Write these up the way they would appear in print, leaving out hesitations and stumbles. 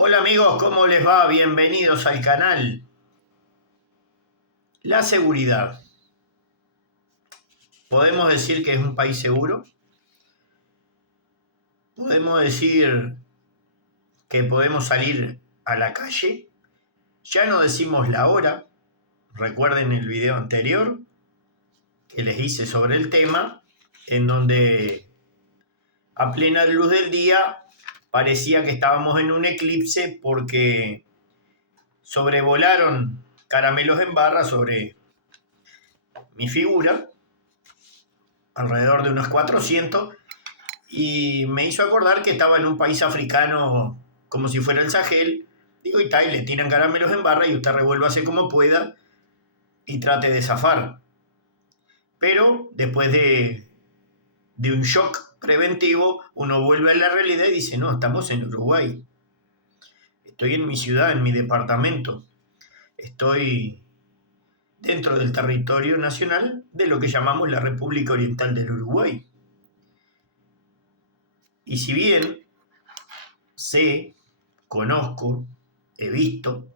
Hola amigos, ¿cómo les va? Bienvenidos al canal. La seguridad. ¿Podemos decir que es un país seguro? ¿Podemos decir que podemos salir a la calle? Ya no decimos la hora. Recuerden el video anterior que les hice sobre el tema, en donde a plena luz del día parecía que estábamos en un eclipse porque sobrevolaron caramelos en barra sobre mi figura, alrededor de unos 400, y me hizo acordar que estaba en un país africano como si fuera el Sahel. Digo, y tal, le tiran caramelos en barra y usted revuélvase como pueda y trate de zafar. Pero después de un shock preventivo, uno vuelve a la realidad y dice, no, estamos en Uruguay. Estoy en mi ciudad, en mi departamento. Estoy dentro del territorio nacional de lo que llamamos la República Oriental del Uruguay. Y si bien sé, conozco, he visto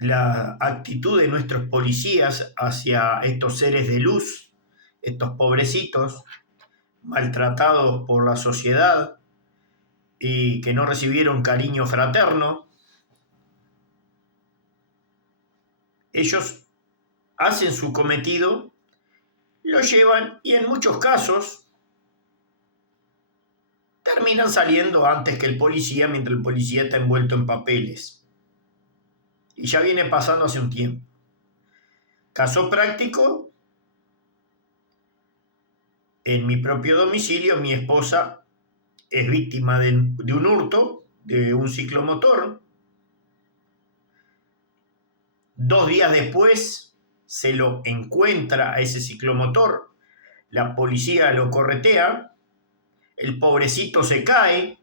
la actitud de nuestros policías hacia estos seres de luz, estos pobrecitos, maltratados por la sociedad y que no recibieron cariño fraterno. Ellos hacen su cometido, lo llevan y en muchos casos terminan saliendo antes que el policía, mientras el policía está envuelto en papeles. Y ya viene pasando hace un tiempo. Caso práctico, en mi propio domicilio, mi esposa es víctima de un hurto, de un ciclomotor. 2 días después se lo encuentra a ese ciclomotor, la policía lo corretea, el pobrecito se cae,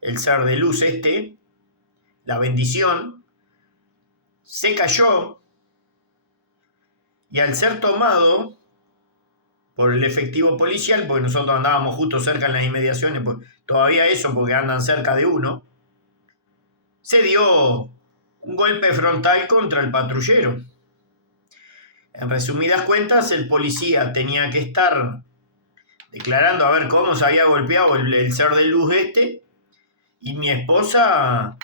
el ser de luz la bendición, se cayó y al ser tomado por el efectivo policial, porque nosotros andábamos justo cerca en las inmediaciones, pues todavía eso porque andan cerca de uno, se dio un golpe frontal contra el patrullero. En resumidas cuentas, el policía tenía que estar declarando a ver cómo se había golpeado el ser de luz y mi esposa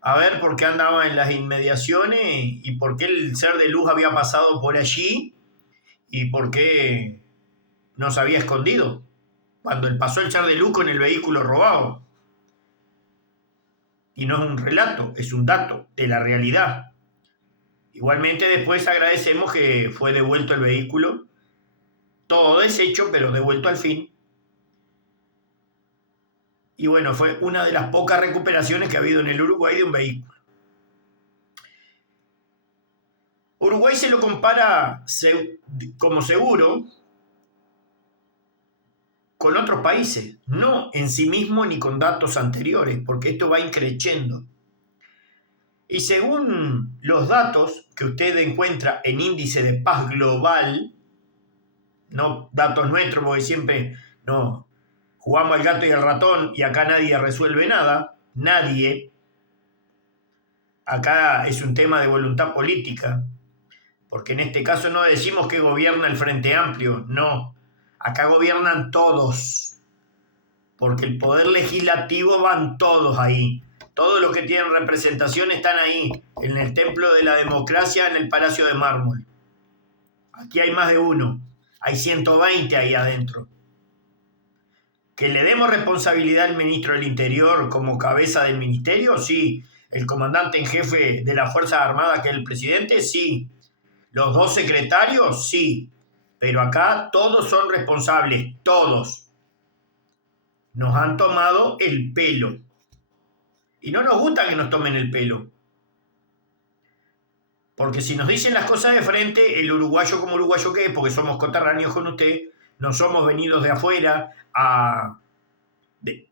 a ver por qué andaba en las inmediaciones y por qué el ser de luz había pasado por allí y por qué no se había escondido cuando él pasó el ser de luz con el vehículo robado. Y no es un relato, es un dato de la realidad. Igualmente después agradecemos que fue devuelto el vehículo, todo deshecho, pero devuelto al fin. Y bueno, fue una de las pocas recuperaciones que ha habido en el Uruguay de un vehículo. Uruguay se lo compara como seguro con otros países, no en sí mismo ni con datos anteriores, porque esto va increciendo. Y según los datos que usted encuentra en índice de paz global, no datos nuestros, porque siempre no jugamos al gato y al ratón y acá nadie resuelve nada, nadie. Acá es un tema de voluntad política, porque en este caso no decimos que gobierna el Frente Amplio, no. Acá gobiernan todos, porque el poder legislativo van todos ahí. Todos los que tienen representación están ahí, en el templo de la democracia, en el Palacio de Mármol. Aquí hay más de uno, hay 120 ahí adentro. ¿Que le demos responsabilidad al ministro del Interior como cabeza del ministerio? Sí. ¿El comandante en jefe de las Fuerzas Armadas, que es el presidente? Sí. ¿Los 2 secretarios? Sí. Pero acá todos son responsables, todos. Nos han tomado el pelo. Y no nos gusta que nos tomen el pelo. Porque si nos dicen las cosas de frente, el uruguayo como uruguayo que es, porque somos coterráneos con usted, no somos venidos de afuera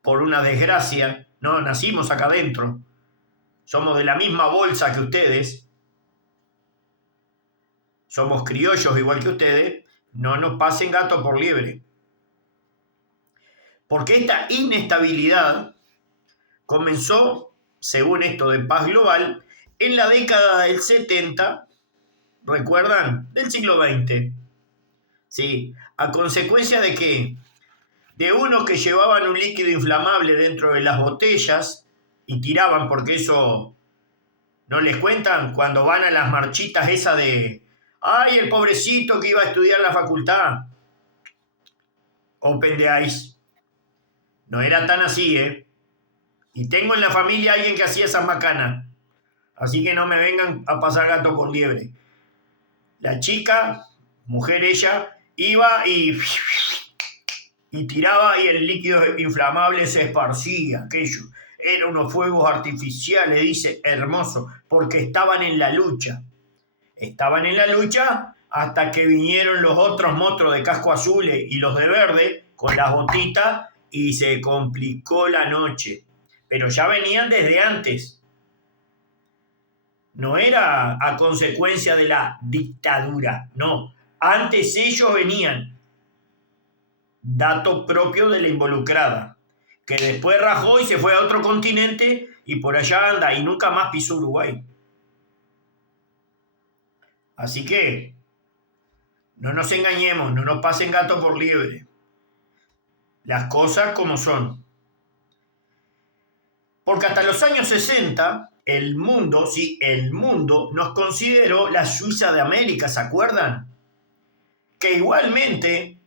por una desgracia, no, nacimos acá adentro. Somos de la misma bolsa que ustedes. Somos criollos igual que ustedes. No nos pasen gato por liebre. Porque esta inestabilidad comenzó, según esto de paz global, en la década del 70, ¿recuerdan? Del siglo XX. Sí, a consecuencia de que de unos que llevaban un líquido inflamable dentro de las botellas y tiraban, porque eso no les cuentan cuando van a las marchitas esa de ¡ay, el pobrecito que iba a estudiar la facultad! Open the eyes. No era tan así, ¿eh? Y tengo en la familia a alguien que hacía esas macanas. Así que no me vengan a pasar gato por liebre. La chica, mujer ella, iba y tiraba y el líquido inflamable se esparcía, aquello. Eran unos fuegos artificiales, dice, hermoso, porque estaban en la lucha. Estaban en la lucha hasta que vinieron los otros monstruos de casco azul y los de verde con las botitas y se complicó la noche. Pero ya venían desde antes. No era a consecuencia de la dictadura, no. Antes ellos venían. Dato propio de la involucrada, que después rajó y se fue a otro continente y por allá anda y nunca más pisó Uruguay. Así que no nos engañemos, no nos pasen gato por liebre. Las cosas como son. Porque hasta los años 60, el mundo nos consideró la Suiza de América, ¿se acuerdan? Que igualmente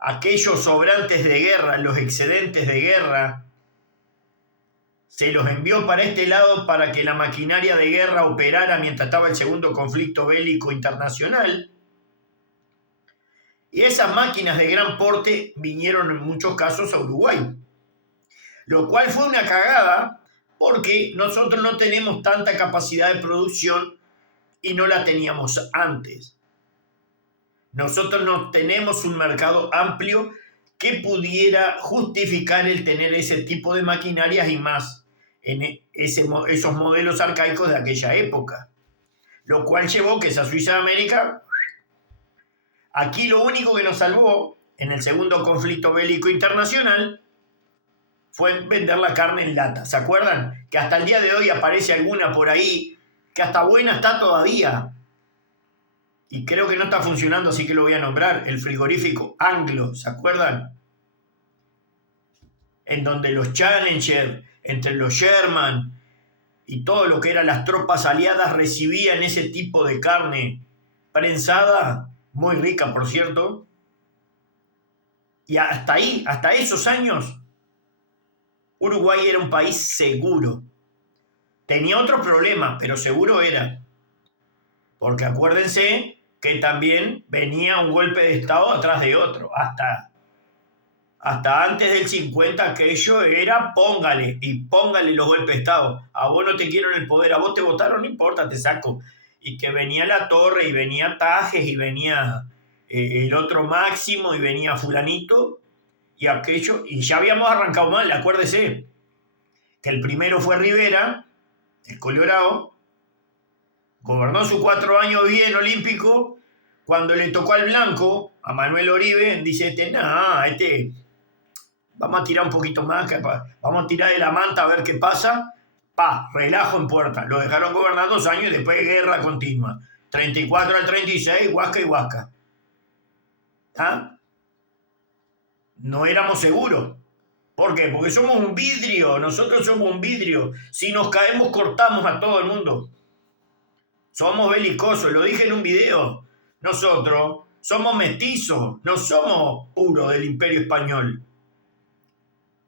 aquellos sobrantes de guerra, los excedentes de guerra, se los envió para este lado para que la maquinaria de guerra operara mientras estaba el segundo conflicto bélico internacional. Y esas máquinas de gran porte vinieron en muchos casos a Uruguay. Lo cual fue una cagada porque nosotros no tenemos tanta capacidad de producción y no la teníamos antes. Nosotros no tenemos un mercado amplio que pudiera justificar el tener ese tipo de maquinarias y más en esos modelos arcaicos de aquella época. Lo cual llevó que esa Suiza de América, aquí lo único que nos salvó en el segundo conflicto bélico internacional fue vender la carne en lata. ¿Se acuerdan? Que hasta el día de hoy aparece alguna por ahí que hasta buena está todavía. Y creo que no está funcionando, así que lo voy a nombrar. El frigorífico Anglo, ¿se acuerdan? En donde los Challenger, entre los Sherman y todo lo que eran las tropas aliadas recibían ese tipo de carne prensada, muy rica por cierto. Y hasta ahí, hasta esos años, Uruguay era un país seguro. Tenía otros problemas, pero seguro era. Porque acuérdense que también venía un golpe de Estado atrás de otro. Hasta antes del 50 aquello era póngale los golpes de Estado. A vos no te quiero en el poder, a vos te votaron, no importa, te saco. Y que venía La Torre y venía Tajes y venía el otro Máximo y venía fulanito y aquello. Y ya habíamos arrancado mal, acuérdese que el primero fue Rivera, el Colorado, gobernó sus 4 años bien olímpico. Cuando le tocó al blanco, a Manuel Oribe, dice vamos a tirar un poquito más, vamos a tirar de la manta a ver qué pasa. Relajo en puerta. Lo dejaron gobernar 2 años y después guerra continua. 34 al 36, huasca y huasca. ¿Ah? No éramos seguros. ¿Por qué? Porque somos un vidrio. Nosotros somos un vidrio. Si nos caemos, cortamos a todo el mundo. Somos belicosos. Lo dije en un video. Nosotros somos mestizos. No somos puros del Imperio Español.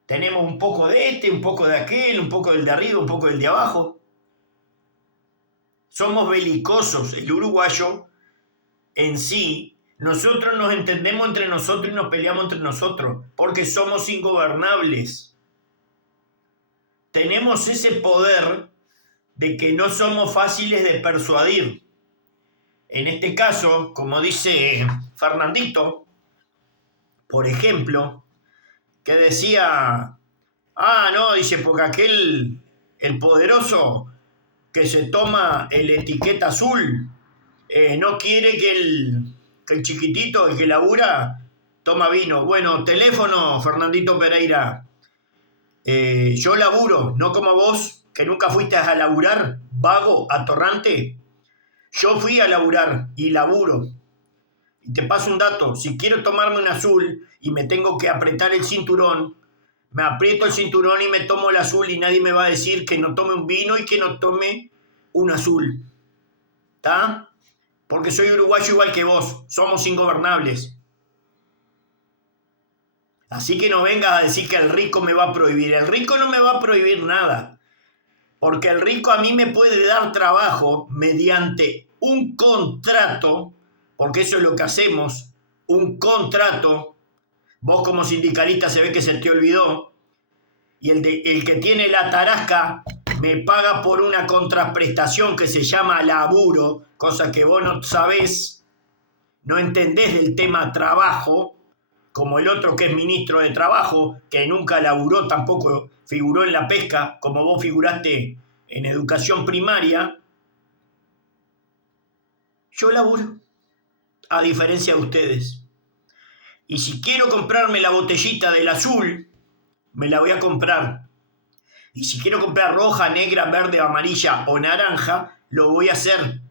Tenemos un poco de este, un poco de aquel, un poco del de arriba, un poco del de abajo. Somos belicosos. El uruguayo en sí, nosotros nos entendemos entre nosotros y nos peleamos entre nosotros porque somos ingobernables. Tenemos ese poder de que no somos fáciles de persuadir. En este caso, como dice Fernandito, por ejemplo, que decía, no, dice, porque el poderoso que se toma el etiqueta azul, no quiere que el chiquitito, el que labura, toma vino. Bueno, teléfono, Fernandito Pereira. Yo laburo, no como vos, que nunca fuiste a laburar, vago, atorrante. Yo fui a laburar y laburo. Y te paso un dato, si quiero tomarme un azul y me tengo que apretar el cinturón, me aprieto el cinturón y me tomo el azul y nadie me va a decir que no tome un vino y que no tome un azul. ¿Está? Porque soy uruguayo igual que vos, somos ingobernables. Así que no vengas a decir que el rico me va a prohibir. El rico no me va a prohibir nada. Porque el rico a mí me puede dar trabajo mediante un contrato, porque eso es lo que hacemos, un contrato. Vos como sindicalista se ve que se te olvidó. Y el que tiene la tarasca me paga por una contraprestación que se llama laburo, cosa que vos no sabés, no entendés del tema trabajo, como el otro que es ministro de Trabajo, que nunca laburó, tampoco figuró en la pesca, como vos figuraste en educación primaria. Yo laburo, a diferencia de ustedes. Y si quiero comprarme la botellita del azul, me la voy a comprar. Y si quiero comprar roja, negra, verde, amarilla o naranja, lo voy a hacer.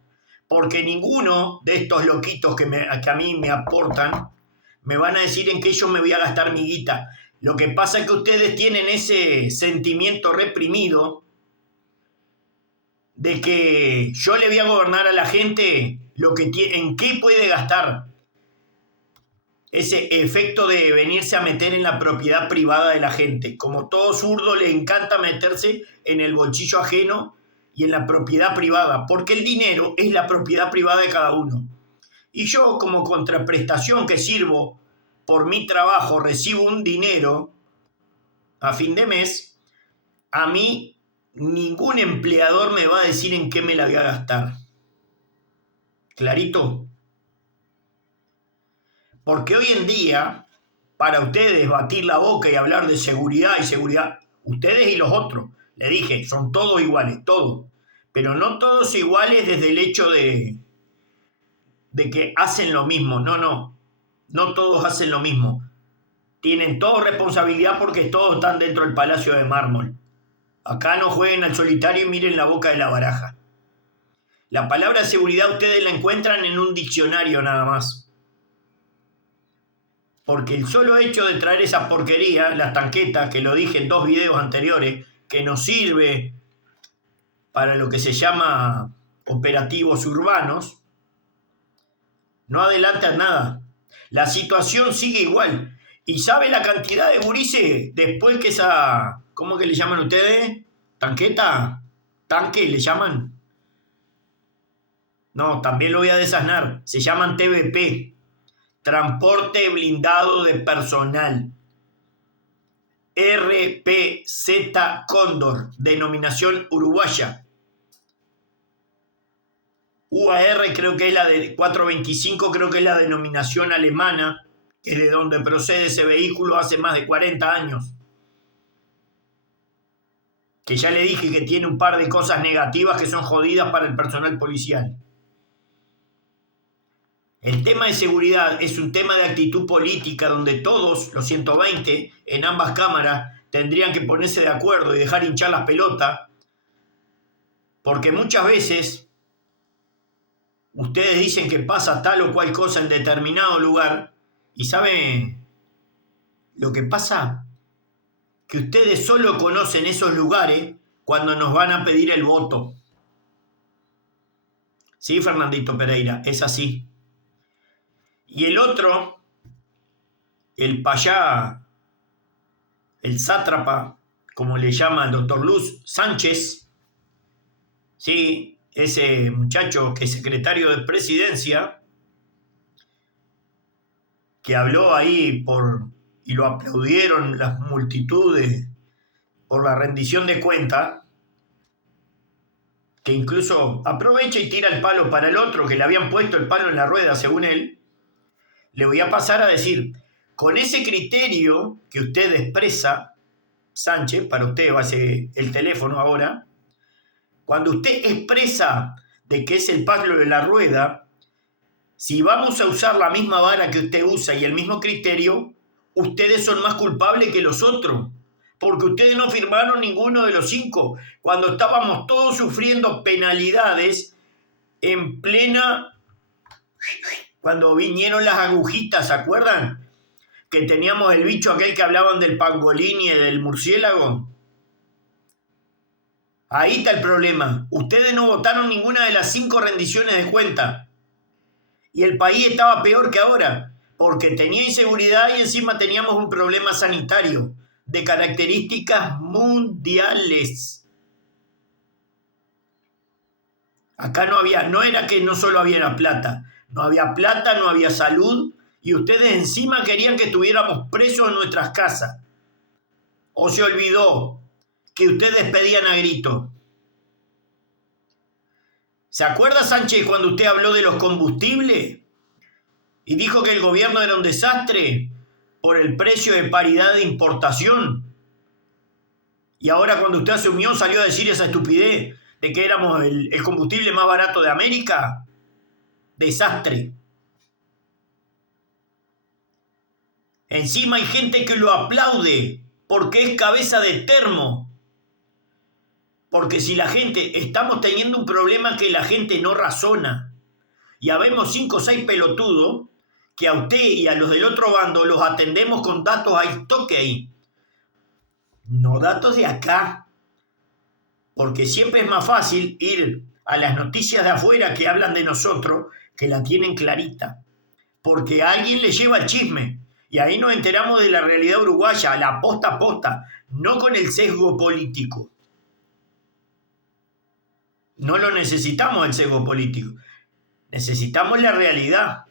Porque ninguno de estos loquitos que a mí me aportan me van a decir en qué yo me voy a gastar mi guita. Lo que pasa es que ustedes tienen ese sentimiento reprimido de que yo le voy a gobernar a la gente en qué puede gastar. Ese efecto de venirse a meter en la propiedad privada de la gente. Como todo zurdo le encanta meterse en el bolsillo ajeno y en la propiedad privada, porque el dinero es la propiedad privada de cada uno. Y yo, como contraprestación que sirvo por mi trabajo, recibo un dinero a fin de mes. A mí ningún empleador me va a decir en qué me la voy a gastar. ¿Clarito? Porque hoy en día, para ustedes batir la boca y hablar de seguridad y seguridad, ustedes y los otros, le dije, son todos iguales, todos. Pero no todos iguales desde el hecho de que hacen lo mismo. No todos hacen lo mismo. Tienen todos responsabilidad porque todos están dentro del Palacio de Mármol. Acá no jueguen al solitario y miren la boca de la baraja. La palabra seguridad ustedes la encuentran en un diccionario nada más. Porque el solo hecho de traer esa porquería, las tanquetas, que lo dije en 2 videos anteriores, que nos sirve para lo que se llama operativos urbanos, no adelantan nada. La situación sigue igual. ¿Y sabe la cantidad de gurises después que esa... ¿Cómo que le llaman ustedes? ¿Tanqueta? ¿Tanque le llaman? No, también lo voy a desasnar. Se llaman TBP. Transporte blindado de personal. RPZ Cóndor, denominación uruguaya. UAR creo que es la de 425, creo que es la denominación alemana, que es de donde procede ese vehículo hace más de 40 años. Que ya le dije que tiene un par de cosas negativas que son jodidas para el personal policial. El tema de seguridad es un tema de actitud política donde todos, los 120, en ambas cámaras, tendrían que ponerse de acuerdo y dejar hinchar las pelotas, porque muchas veces ustedes dicen que pasa tal o cual cosa en determinado lugar y ¿saben lo que pasa? Que ustedes solo conocen esos lugares cuando nos van a pedir el voto. Sí, Fernandito Pereira, es así. Y el otro, el payá, el sátrapa, como le llama el doctor Luz Sánchez, sí, ese muchacho que es secretario de presidencia, que habló ahí y lo aplaudieron las multitudes por la rendición de cuenta, que incluso aprovecha y tira el palo para el otro, que le habían puesto el palo en la rueda, según él. Le voy a pasar a decir, con ese criterio que usted expresa, Sánchez, para usted va a ser el teléfono ahora, cuando usted expresa de que es el palo de la rueda, si vamos a usar la misma vara que usted usa y el mismo criterio, ustedes son más culpables que los otros, porque ustedes no firmaron ninguno de los 5, cuando estábamos todos sufriendo penalidades en plena, cuando vinieron las agujitas, ¿se acuerdan? Que teníamos el bicho aquel que hablaban del pangolín y del murciélago. Ahí está el problema. Ustedes no votaron ninguna de las 5 rendiciones de cuenta. Y el país estaba peor que ahora, porque tenía inseguridad y encima teníamos un problema sanitario de características mundiales. Acá no era que no solo había plata, no había salud, y ustedes encima querían que estuviéramos presos en nuestras casas. ¿O se olvidó que ustedes pedían a grito? ¿Se acuerda, Sánchez, cuando usted habló de los combustibles y dijo que el gobierno era un desastre por el precio de paridad de importación? Y ahora cuando usted asumió salió a decir esa estupidez de que éramos el combustible más barato de América. Desastre. Encima hay gente que lo aplaude porque es cabeza de termo. Porque si la gente, estamos teniendo un problema que la gente no razona. Y habemos 5 o 6 pelotudos que a usted y a los del otro bando los atendemos con datos al toque ahí. No datos de acá. Porque siempre es más fácil ir a las noticias de afuera que hablan de nosotros, que la tienen clarita. Porque a alguien le lleva el chisme. Y ahí nos enteramos de la realidad uruguaya, a la posta a posta, no con el sesgo político. No lo necesitamos el sesgo político. Necesitamos la realidad.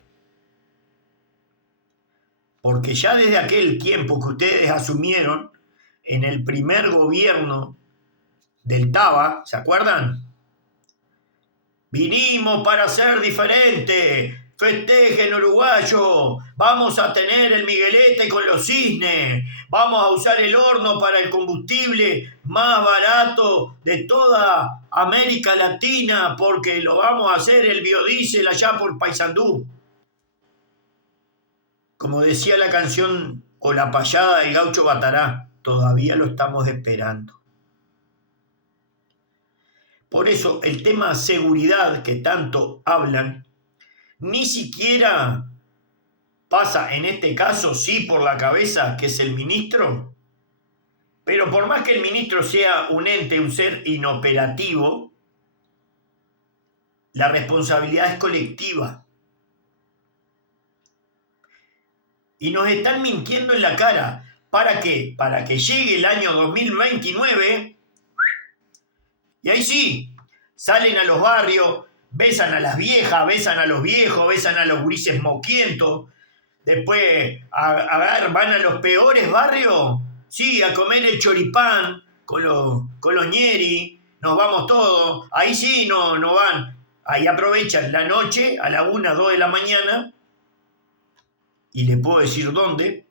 Porque ya desde aquel tiempo que ustedes asumieron, en el primer gobierno del Taba, ¿se acuerdan? Vinimos para ser diferentes. Festejen, uruguayo, vamos a tener el Miguelete con los cisnes, vamos a usar el horno para el combustible más barato de toda América Latina, porque lo vamos a hacer el biodiesel allá por Paysandú. Como decía la canción o la payada del Gaucho Batará, todavía lo estamos esperando. Por eso el tema seguridad que tanto hablan, ni siquiera pasa en este caso sí por la cabeza que es el ministro, pero por más que el ministro sea un ente, un ser inoperativo, la responsabilidad es colectiva. Y nos están mintiendo en la cara. ¿Para qué? Para que llegue el año 2029 y ahí sí, salen a los barrios, besan a las viejas, besan a los viejos, besan a los gurises moquientos. Después van a los peores barrios, sí, a comer el choripán con los ñeri, nos vamos todos. Ahí sí no van. Ahí aprovechan la noche a la 1, 2 de la mañana, y les puedo decir dónde.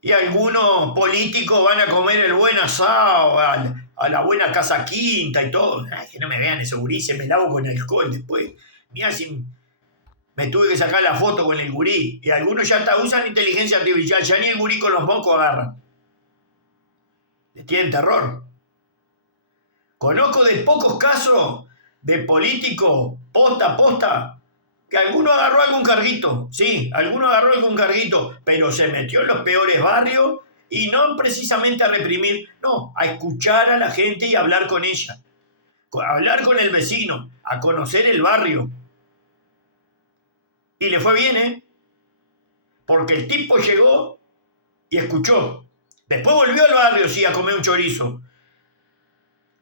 Y algunos políticos van a comer el buen asado, a la buena casa quinta y todo. Ay, que no me vean esos gurises, me lavo con alcohol después. Mirá si me tuve que sacar la foto con el gurí. Y algunos ya hasta usan inteligencia artificial, ya ni el gurí con los mocos agarran. Les tienen terror. Conozco de pocos casos de políticos posta a posta que alguno agarró algún carguito, sí, alguno agarró algún carguito, pero se metió en los peores barrios y no precisamente a reprimir, no, a escuchar a la gente y hablar con ella, a hablar con el vecino, a conocer el barrio. Y le fue bien, ¿eh? Porque el tipo llegó y escuchó. Después volvió al barrio, sí, a comer un chorizo.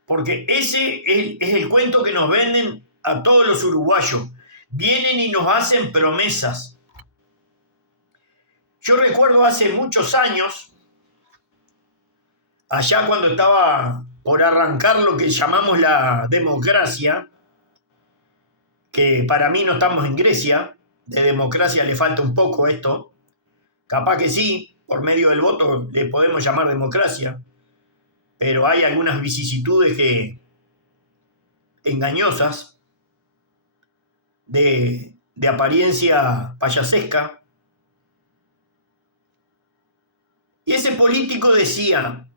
Porque ese es el cuento que nos venden a todos los uruguayos. Vienen y nos hacen promesas. Yo recuerdo hace muchos años, allá cuando estaba por arrancar lo que llamamos la democracia, que para mí no estamos en Grecia, de democracia le falta un poco esto, capaz que sí, por medio del voto le podemos llamar democracia, pero hay algunas vicisitudes engañosas, de apariencia payasesca, Y ese político decía,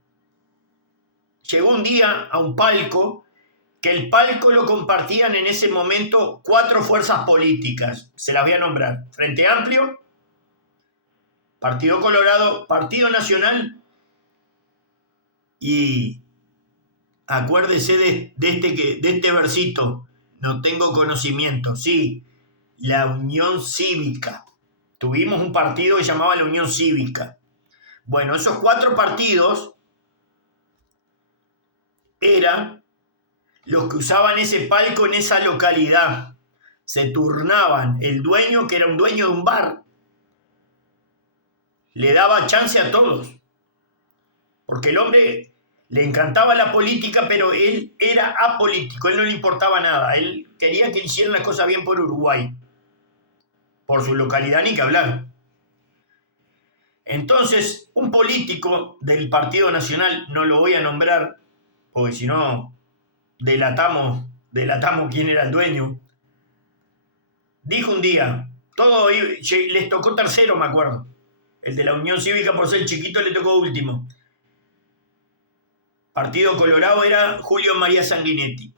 llegó un día a un palco, que el palco lo compartían en ese momento 4 fuerzas políticas, se las voy a nombrar: Frente Amplio, Partido Colorado, Partido Nacional y acuérdese de este versito, no tengo conocimiento, sí, la Unión Cívica. Tuvimos un partido que se llamaba la Unión Cívica. Bueno, esos 4 partidos eran los que usaban ese palco en esa localidad. Se turnaban. El dueño, que era un dueño de un bar, le daba chance a todos. Porque el hombre le encantaba la política, pero él era apolítico, él no le importaba nada. Él quería que hicieran las cosas bien por Uruguay. Por su localidad ni que hablar. Entonces, un político del Partido Nacional, no lo voy a nombrar, porque si no delatamos quién era el dueño, dijo un día, les tocó tercero, me acuerdo. El de la Unión Cívica, por ser chiquito, le tocó último. Partido Colorado era Julio María Sanguinetti.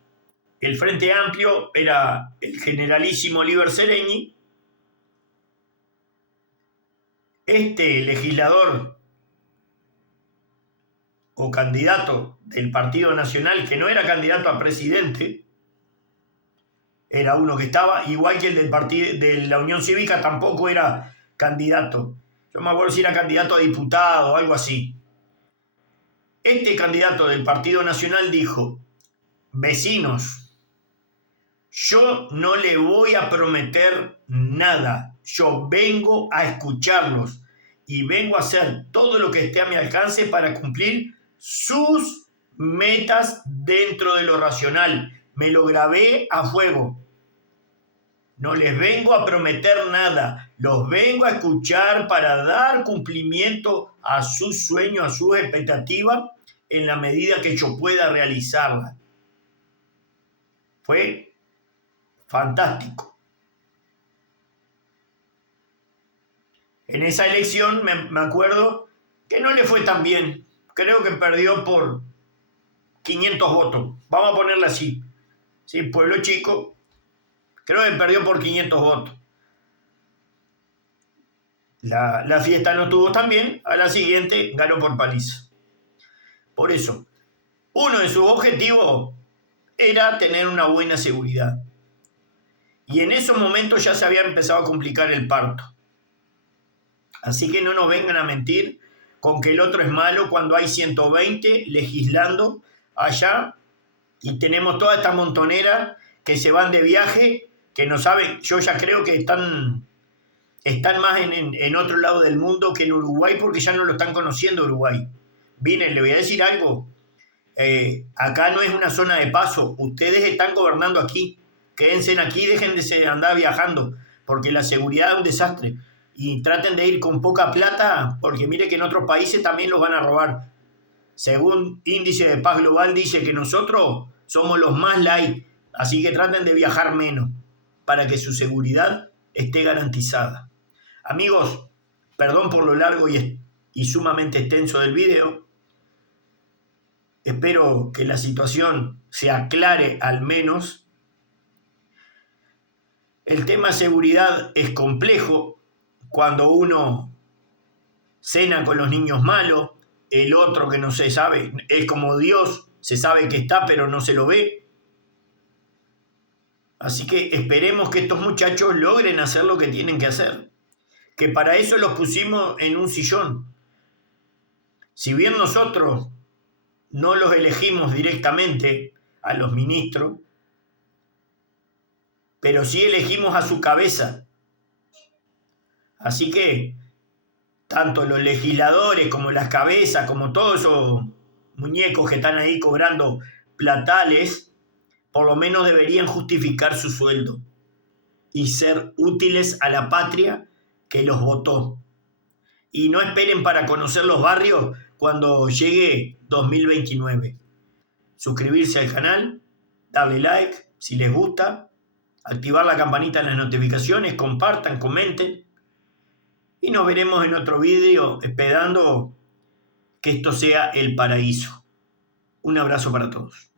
El Frente Amplio era el generalísimo Oliver Seregni. Este legislador o candidato del Partido Nacional, que no era candidato a presidente, era uno que estaba, igual que el del partido de la Unión Cívica, tampoco era candidato. Yo me acuerdo si era candidato a diputado o algo así. Este candidato del Partido Nacional dijo: vecinos, yo no le voy a prometer nada, yo vengo a escucharlos y vengo a hacer todo lo que esté a mi alcance para cumplir sus metas dentro de lo racional. Me lo grabé a fuego. No les vengo a prometer nada, los vengo a escuchar para dar cumplimiento a sus sueños, a sus expectativas, en la medida que yo pueda realizarla. Fue fantástico. En esa elección me acuerdo que no le fue tan bien. Creo que perdió por 500 votos. Vamos a ponerla así. Sí, pueblo chico. Creo que perdió por 500 votos. La fiesta no estuvo tan bien. A la siguiente ganó por paliza. Por eso, uno de sus objetivos era tener una buena seguridad. Y en esos momentos ya se había empezado a complicar el parto. Así que no nos vengan a mentir con que el otro es malo cuando hay 120 legislando allá y tenemos toda esta montonera que se van de viaje, que no saben. Yo ya creo que están más en otro lado del mundo que en Uruguay, porque ya no lo están conociendo Uruguay. Miren, le voy a decir algo. Acá no es una zona de paso. Ustedes están gobernando aquí. Quédense aquí, dejen de andar viajando, porque la seguridad es un desastre. Y traten de ir con poca plata, porque mire que en otros países también los van a robar. Según Índice de Paz Global, dice que nosotros somos los más light, así que traten de viajar menos, para que su seguridad esté garantizada. Amigos, perdón por lo largo y sumamente extenso del video. Espero que la situación se aclare al menos. El tema seguridad es complejo cuando uno cena con los niños malos, el otro que no se sabe, es como Dios, se sabe que está pero no se lo ve. Así que esperemos que estos muchachos logren hacer lo que tienen que hacer, que para eso los pusimos en un sillón. Si bien nosotros no los elegimos directamente a los ministros, pero sí elegimos a su cabeza. Así que tanto los legisladores como las cabezas, como todos esos muñecos que están ahí cobrando platales, por lo menos deberían justificar su sueldo y ser útiles a la patria que los votó. Y no esperen para conocer los barrios cuando llegue 2029. Suscribirse al canal, darle like si les gusta, activar la campanita en las notificaciones, compartan, comenten. Y nos veremos en otro vídeo esperando que esto sea el paraíso. Un abrazo para todos.